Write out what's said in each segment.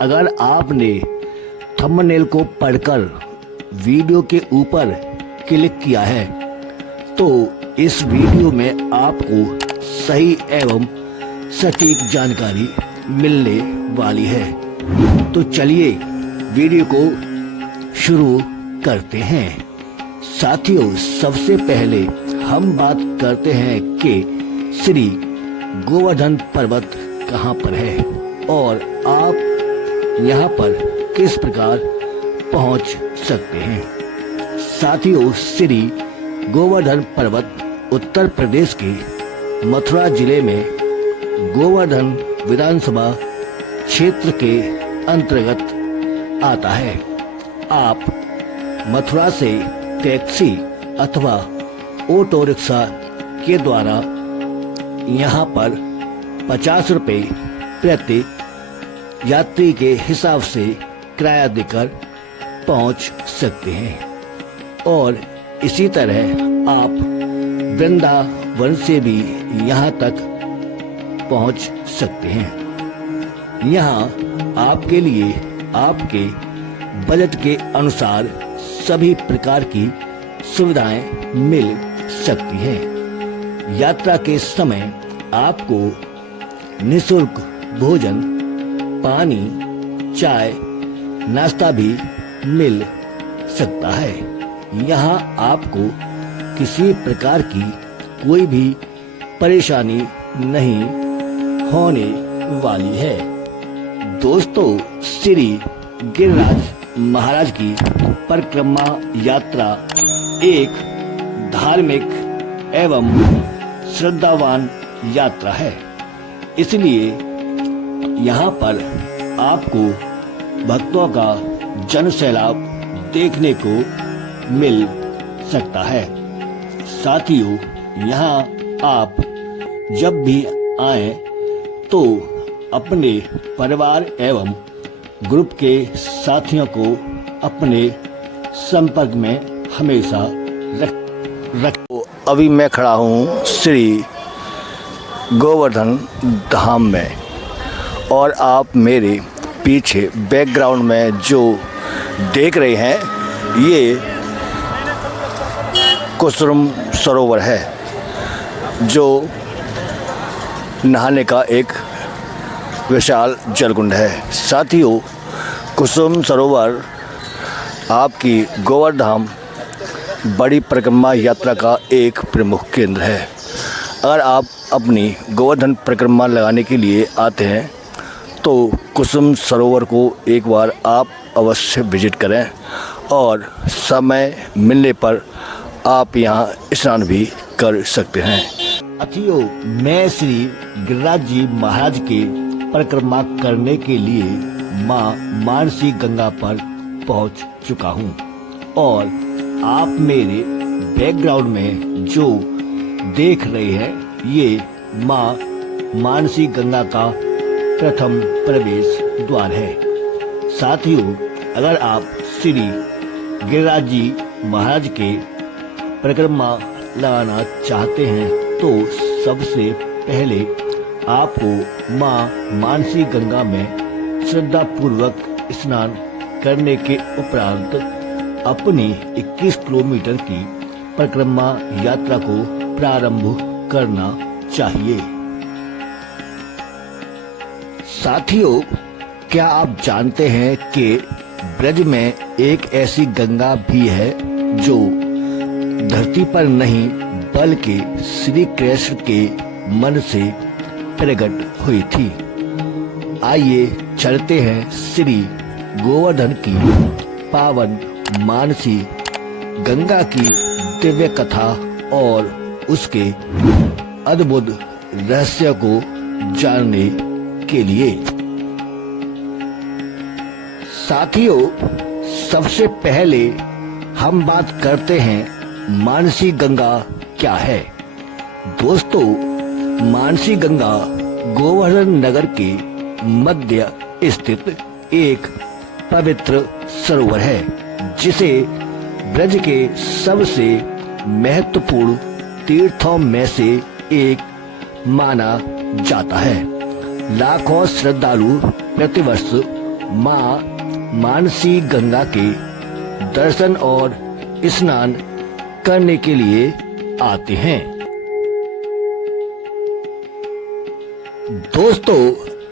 अगर आपने थंबनेल को पढ़कर वीडियो के ऊपर क्लिक किया है तो इस वीडियो में आपको सही एवं सटीक जानकारी मिलने वाली है। तो चलिए वीडियो को शुरू करते हैं। साथियों, सबसे पहले हम बात करते हैं कि श्री गोवर्धन पर्वत कहाँ पर है और आप यहाँ पर किस प्रकार पहुँच सकते हैं। साथियों, श्री गोवर्धन पर्वत उत्तर प्रदेश के मथुरा जिले में गोवर्धन विधानसभा क्षेत्र के अंतर्गत आता है। आप मथुरा से टैक्सी अथवा ऑटो रिक्शा के द्वारा यहाँ पर 50 रुपये प्रति यात्री के हिसाब से किराया देकर पहुँच सकते हैं और इसी तरह आप वृंदावन से भी यहाँ तक पहुँच सकते हैं। यहाँ आपके लिए आपके बजट के अनुसार सभी प्रकार की सुविधाएं मिल सकती हैं। यात्रा के समय आपको निःशुल्क भोजन, पानी, चाय, नाश्ता भी मिल सकता है। यहाँ आपको किसी प्रकार की कोई भी परेशानी नहीं होने वाली है। दोस्तों, श्री गिरिराज महाराज की परिक्रमा यात्रा एक धार्मिक एवं श्रद्धावान यात्रा है, इसलिए यहाँ पर आपको भक्तों का जनसैलाब देखने को मिल सकता है। साथियों, यहाँ आप जब भी आएं तो अपने परिवार एवं ग्रुप के साथियों को अपने संपर्क में हमेशा रखो। अभी मैं खड़ा हूँ श्री गोवर्धन धाम में और आप मेरे पीछे बैकग्राउंड में जो देख रहे हैं ये कुसुम सरोवर है, जो नहाने का एक विशाल जलकुंड है। साथियों, कुसुम सरोवर आपकी गोवर्धन बड़ी परिक्रमा यात्रा का एक प्रमुख केंद्र है। अगर आप अपनी गोवर्धन परिक्रमा लगाने के लिए आते हैं तो कुसुम सरोवर को एक बार आप अवश्य विजिट करें और समय मिलने पर आप यहाँ स्नान भी कर सकते हैं। साथियों, मैं श्री गिरिराज जी महाराज के परिक्रमा करने के लिए माँ मानसी गंगा पर पहुँच चुका हूँ और आप मेरे बैकग्राउंड में जो देख रहे हैं ये माँ मानसी गंगा का प्रथम प्रवेश द्वार है। साथियों, अगर आप श्री गिरिराज जी महाराज के परिक्रमा लगाना चाहते हैं तो सबसे पहले आपको माँ मानसी गंगा में श्रद्धा पूर्वक स्नान करने के उपरांत अपनी 21 किलोमीटर की परिक्रमा यात्रा को प्रारंभ करना चाहिए। साथियों, क्या आप जानते हैं कि ब्रज में एक ऐसी गंगा भी है जो धरती पर नहीं बल्कि श्री कृष्ण के मन से प्रकट हुई थी। आइए चलते हैं श्री गोवर्धन की पावन मानसी गंगा की दिव्य कथा और उसके अद्भुत रहस्य को जानने के लिए। साथियों, सबसे पहले हम बात करते हैं मानसी गंगा क्या है। दोस्तों, मानसी गंगा गोवर्धन नगर के मध्य स्थित एक पवित्र सरोवर है जिसे ब्रज के सबसे महत्वपूर्ण तीर्थों में से एक माना जाता है। लाखों श्रद्धालु प्रतिवर्ष माँ मानसी गंगा के दर्शन और स्नान करने के लिए आते हैं। दोस्तों,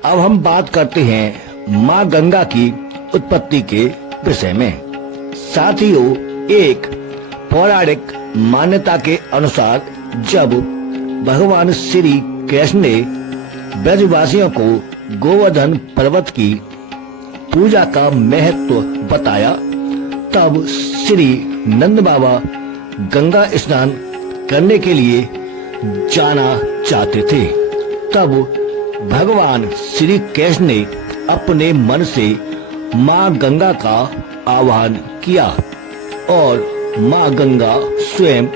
अब हम बात करते हैं माँ गंगा की उत्पत्ति के विषय में। साथियों, एक पौराणिक मान्यता के अनुसार जब भगवान श्री कृष्ण ने ब्रजवासियों को गोवर्धन पर्वत की पूजा का महत्व बताया, तब श्री नंद बाबा गंगा स्नान करने के लिए जाना चाहते थे। तब भगवान श्री कृष्ण ने अपने मन से माँ गंगा का आह्वान किया और माँ गंगा स्वयं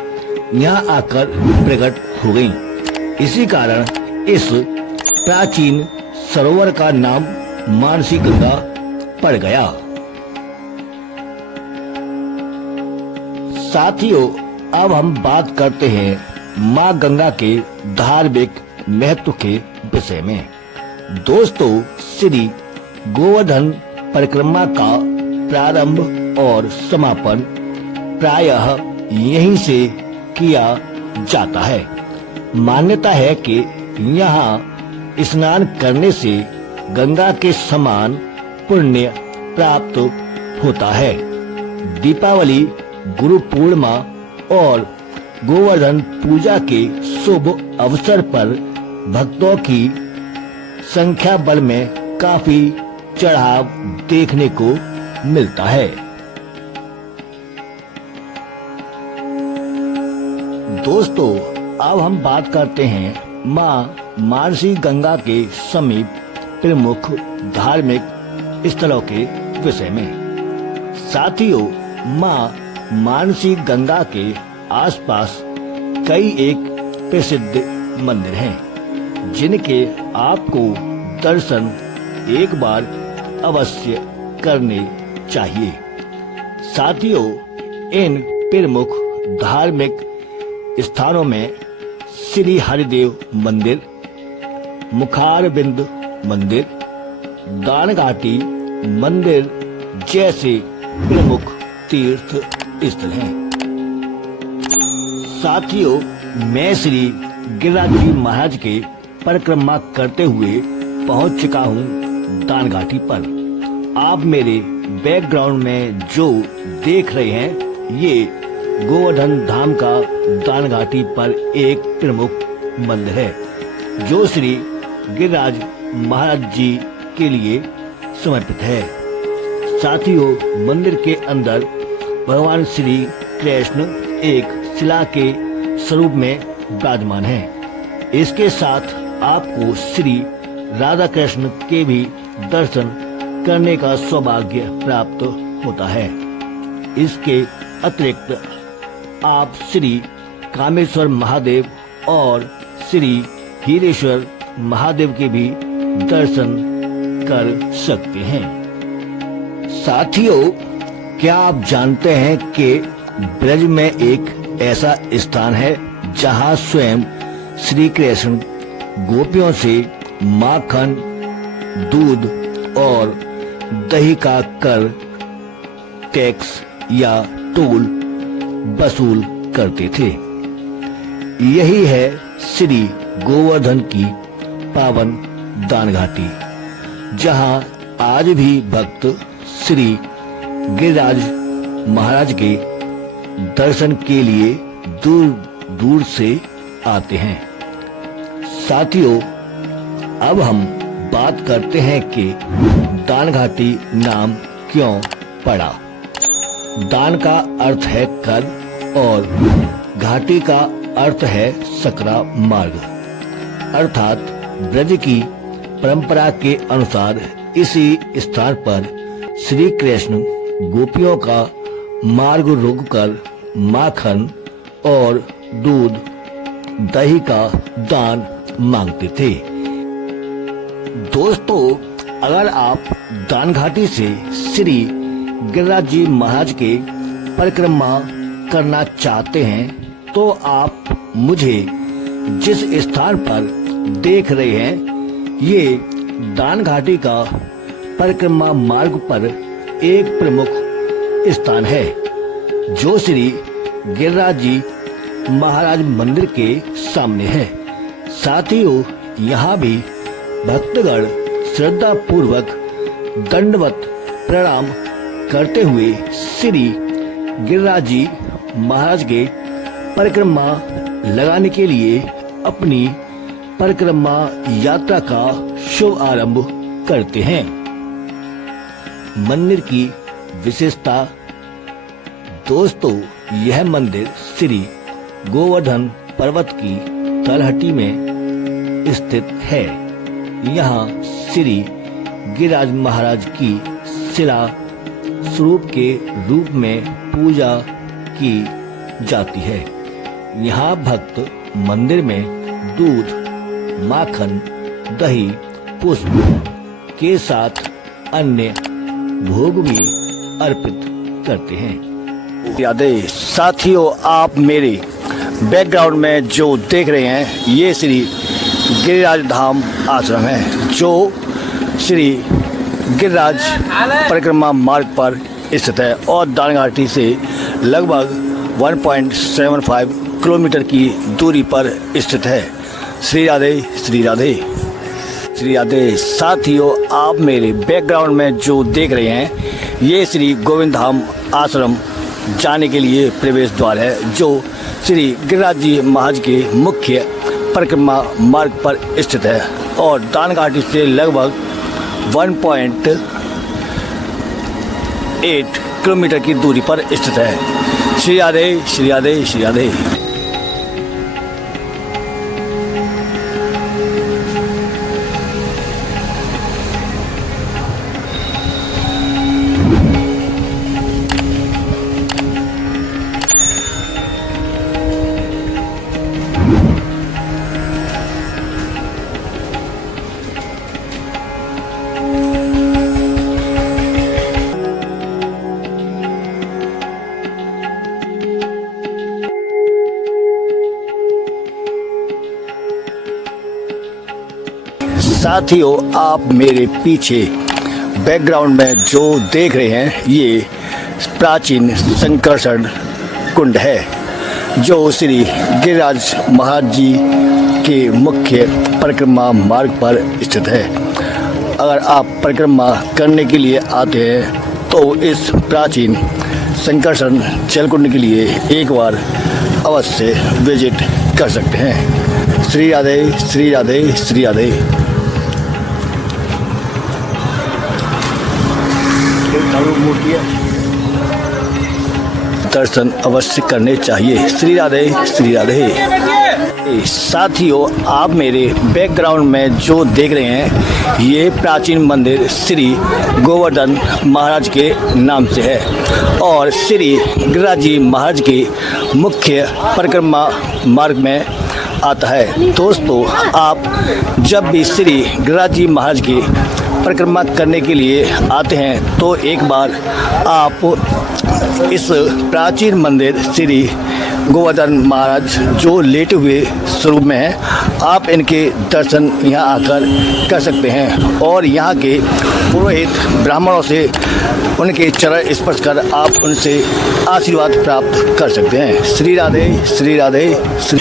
यहाँ आकर प्रकट हो गईं। इसी कारण इस प्राचीन सरोवर का नाम मानसी गंगा पड़ गया। साथियों, अब हम बात करते हैं माँ गंगा के धार्मिक महत्व के विषय में। दोस्तों, श्री गोवर्धन परिक्रमा का प्रारंभ और समापन प्रायः यहीं से किया जाता है। मान्यता है कि यहाँ स्नान करने से गंगा के समान पुण्य प्राप्त होता है। दीपावली, गुरु पूर्णिमा और गोवर्धन पूजा के शुभ अवसर पर भक्तों की संख्या बल में काफी चढ़ाव देखने को मिलता है। दोस्तों, अब हम बात करते हैं माँ मानसी गंगा के समीप प्रमुख धार्मिक स्थलों के विषय में। साथियों, माँ मानसी गंगा के आसपास कई एक प्रसिद्ध मंदिर हैं, जिनके आपको दर्शन एक बार अवश्य करने चाहिए। साथियों, इन प्रमुख धार्मिक स्थानों में श्री हरिदेव मंदिर, मुखारबिंद मंदिर, दानघाटी मंदिर जैसे प्रमुख तीर्थ स्थल हैं। साथियों, मैं श्री गिरिराज जी महाराज के परिक्रमा करते हुए पहुंच चुका हूं दानघाटी पर। आप मेरे बैकग्राउंड में जो देख रहे हैं, ये गोवर्धन धाम का दानघाटी पर एक प्रमुख मंदिर है, जो श्री गिरिराज महाराज जी के लिए समर्पित है। साथियों, मंदिर के अंदर भगवान श्री कृष्ण एक शिला के स्वरूप में विराजमान हैं। इसके साथ आपको श्री राधा कृष्ण के भी दर्शन करने का सौभाग्य प्राप्त होता है। इसके अतिरिक्त आप श्री कामेश्वर महादेव और श्री हीरेश्वर महादेव के भी दर्शन कर सकते हैं। साथियों, क्या आप जानते हैं कि ब्रज में एक ऐसा स्थान है जहां स्वयं श्री कृष्ण गोपियों से माखन, दूध और दही का कर, टैक्स या टोल वसूल करते थे। यही है श्री गोवर्धन की पावन दानघाटी, जहां आज भी भक्त श्री गिरिराज महाराज के दर्शन के लिए दूर दूर से आते हैं। साथियों, अब हम बात करते हैं कि दानघाटी नाम क्यों पड़ा। दान का अर्थ है कर और घाटी का अर्थ है सकरा मार्ग, अर्थात ब्रज की परंपरा के अनुसार इसी स्थान पर श्री कृष्ण गोपियों का मार्ग रोककर माखन और दूध, दही का दान मांगते थे। दोस्तों, अगर आप दानघाटी से श्री गिरिराज जी महाराज के परिक्रमा करना चाहते हैं, तो आप मुझे जिस स्थान पर देख रहे हैं, ये दानघाटी का परिक्रमा मार्ग पर एक प्रमुख स्थान है, जो श्री गिरिराज जी महाराज मंदिर के सामने है। साथियों, यहाँ भी भक्तगण श्रद्धा पूर्वक दंडवत प्रणाम करते हुए श्री गिरिराज जी महाराज के परिक्रमा लगाने के लिए अपनी परिक्रमा यात्रा का शुभ आरंभ करते हैं। मंदिर की विशेषता दोस्तों, यह मंदिर श्री गोवर्धन पर्वत की तलहटी में स्थित है। यहाँ श्री गिरिराज महाराज की शिला स्वरूप के रूप में पूजा की जाती है। यहाँ भक्त मंदिर में दूध, माखन, दही, पुष्प के साथ अन्य भोग भी अर्पित करते हैं। यादें साथियों, आप मेरे बैकग्राउंड में जो देख रहे हैं, ये श्री गिरिराज धाम आश्रम है, जो श्री गिरिराज परिक्रमा मार्ग पर स्थित है और दानघाटी से लगभग 1.75 किलोमीटर की दूरी पर स्थित है। श्री राधे, श्री राधे, श्री राधे। साथियों, आप मेरे बैकग्राउंड में जो देख रहे हैं, ये श्री गोविंद धाम आश्रम जाने के लिए प्रवेश द्वार है, जो श्री गिरिराज जी महाराज के मुख्य परिक्रमा मार्ग पर स्थित है और दानघाटी से लगभग 1.8 किलोमीटर की दूरी पर स्थित है। श्री राधे, श्री राधे, श्री राधे। साथियों, आप मेरे पीछे बैकग्राउंड में जो देख रहे हैं, ये प्राचीन संकर्षण कुंड है, जो श्री गिरिराज महाराज जी के मुख्य परिक्रमा मार्ग पर स्थित है। अगर आप परिक्रमा करने के लिए आते हैं तो इस प्राचीन संकर्षण जलकुंड के लिए एक बार अवश्य विजिट कर सकते हैं। श्री राधे, श्री राधे, श्री राधे। दर्शन अवश्य करने चाहिए। श्री राधे, श्री राधे। साथियों, आप मेरे बैकग्राउंड में जो देख रहे हैं, ये प्राचीन मंदिर श्री गोवर्धन महाराज के नाम से है और श्री गिरिराज जी महाराज के मुख्य परिक्रमा मार्ग में आता है। दोस्तों, आप जब भी श्री गिरिराज जी महाराज की परिक्रमा करने के लिए आते हैं तो एक बार आप इस प्राचीन मंदिर श्री गोवर्धन महाराज जो लेटे हुए स्वरूप में हैं, आप इनके दर्शन यहाँ आकर कर सकते हैं और यहाँ के पुरोहित ब्राह्मणों से उनके चरण स्पर्श कर आप उनसे आशीर्वाद प्राप्त कर सकते हैं। श्री राधे, श्री राधे, श्री।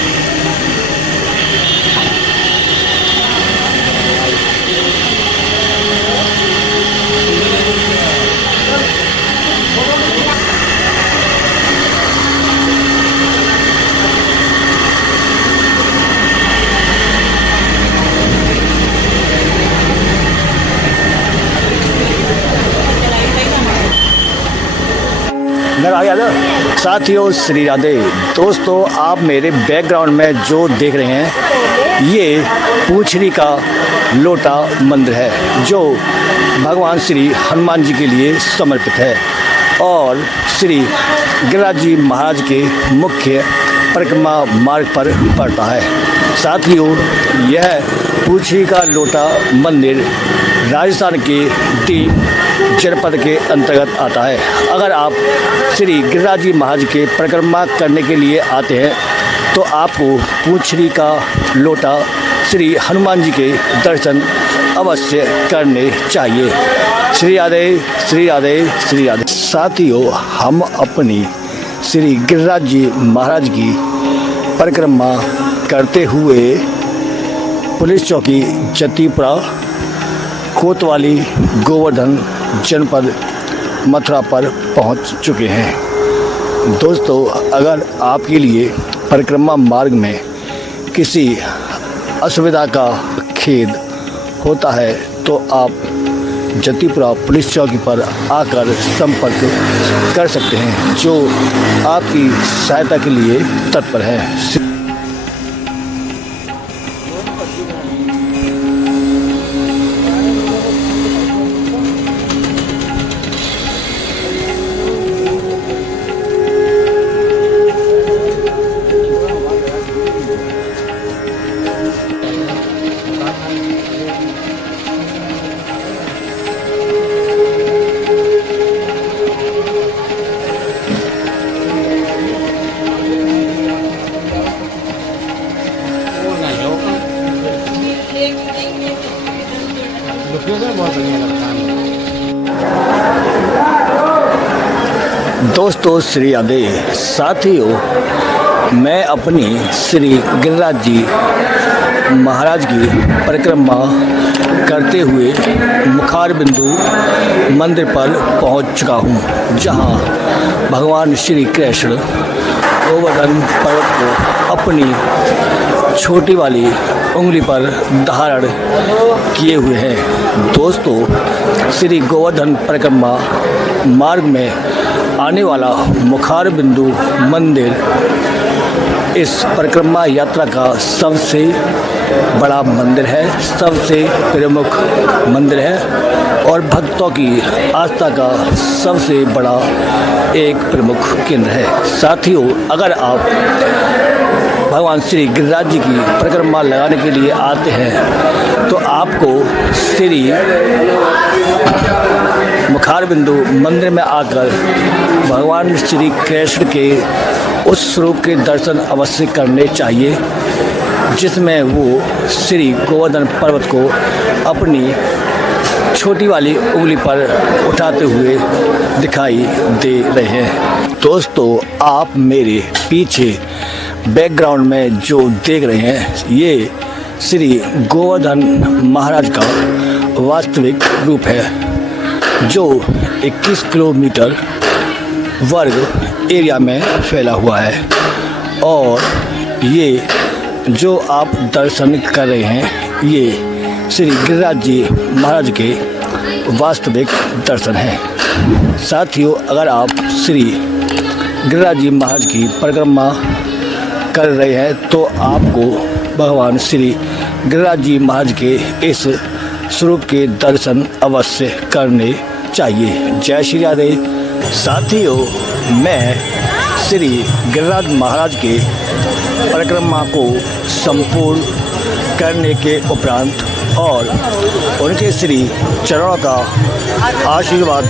साथियों, श्री राधे। दोस्तों, आप मेरे बैकग्राउंड में जो देख रहे हैं, ये पूछड़ी का लोटा मंदिर है, जो भगवान श्री हनुमान जी के लिए समर्पित है और श्री गिरिराज जी महाराज के मुख्य परिक्रमा मार्ग पर पड़ता है। साथियों, यह पूछड़ी का लोटा मंदिर राजस्थान के दीव जनपद के अंतर्गत आता है। अगर आप श्री गिरिराज जी महाराज के परिक्रमा करने के लिए आते हैं तो आपको पूछड़ी का लोटा श्री हनुमान जी के दर्शन अवश्य करने चाहिए। श्री राधे श्री राधे श्री राधे। साथियों, हम अपनी श्री गिरिराज जी महाराज की परिक्रमा करते हुए पुलिस चौकी जतीपुरा कोतवाली गोवर्धन जनपद मथुरा पर पहुंच चुके हैं। दोस्तों, अगर आपके लिए परिक्रमा मार्ग में किसी असुविधा का खेद होता है तो आप जतीपुरा पुलिस चौकी पर आकर संपर्क कर सकते हैं, जो आपकी सहायता के लिए तत्पर है। दोस्तों, श्री राधे। साथियों, मैं अपनी श्री गिरिराज जी महाराज की परिक्रमा करते हुए मुखार बिंदु मंदिर पर पहुंच चुका हूं, जहां भगवान श्री कृष्ण गोवर्धन पर्वत को अपनी छोटी वाली उंगली पर धारण किए हुए हैं। दोस्तों, श्री गोवर्धन परिक्रमा मार्ग में आने वाला मुखार बिंदु मंदिर इस परिक्रमा यात्रा का सबसे बड़ा मंदिर है, सबसे प्रमुख मंदिर है और भक्तों की आस्था का सबसे बड़ा एक प्रमुख केंद्र है। साथियों, अगर आप भगवान श्री गिरिराज जी की परिक्रमा लगाने के लिए आते हैं तो आपको श्री मुखार बिंदु मंदिर में आकर भगवान श्री कृष्ण के उस स्वरूप के दर्शन अवश्य करने चाहिए, जिसमें वो श्री गोवर्धन पर्वत को अपनी छोटी वाली उंगली पर उठाते हुए दिखाई दे रहे हैं। दोस्तों, आप मेरे पीछे बैकग्राउंड में जो देख रहे हैं, ये श्री गोवर्धन महाराज का वास्तविक रूप है, जो 21 किलोमीटर वर्ग एरिया में फैला हुआ है। और ये जो आप दर्शन कर रहे हैं, ये श्री गिरिराज जी महाराज के वास्तविक दर्शन हैं। साथियों, अगर आप श्री गिरिराज जी महाराज की परिक्रमा कर रहे हैं तो आपको भगवान श्री गिरिराज जी महाराज के इस स्वरूप के दर्शन अवश्य करने चाहिए। जय श्री राधे। साथियों, मैं श्री गिरिराज महाराज के परिक्रमा को संपूर्ण करने के उपरांत और उनके श्री चरणों का आशीर्वाद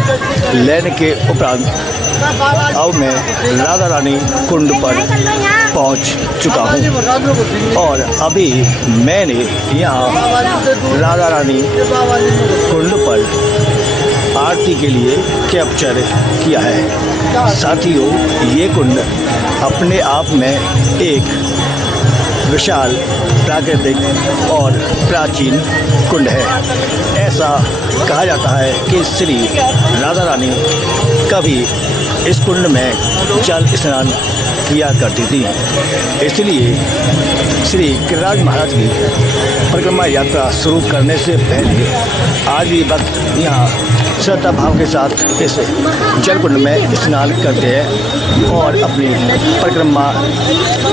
लेने के उपरांत अब मैं राधा रानी कुंड पर पहुंच चुका हूं और अभी मैंने यहाँ राधा रानी कुंड पर आरती के लिए कैप्चर किया है। साथियों, ये कुंड अपने आप में एक विशाल प्राकृतिक और प्राचीन कुंड है। ऐसा कहा जाता है कि श्री राधा रानी कभी इस कुंड में जल स्नान किया करती थी, इसलिए श्री गिरिराज महाराज की परिक्रमा यात्रा शुरू करने से पहले आज भी भक्त यहाँ श्रद्धा भाव के साथ इस जल कुंड में स्नान करते हैं और अपनी परिक्रमा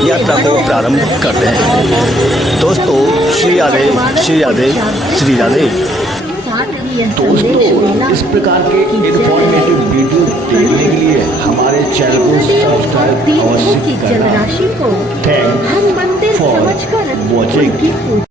यात्रा को प्रारंभ करते हैं। दोस्तों, श्री राधे श्री राधे श्री राधे। दोस्तों, इस प्रकार के इन्फॉर्मेटिव वीडियो देखने के लिए हमारे चैनल को सब्सक्राइब अवश्य करना। Thanks for watching.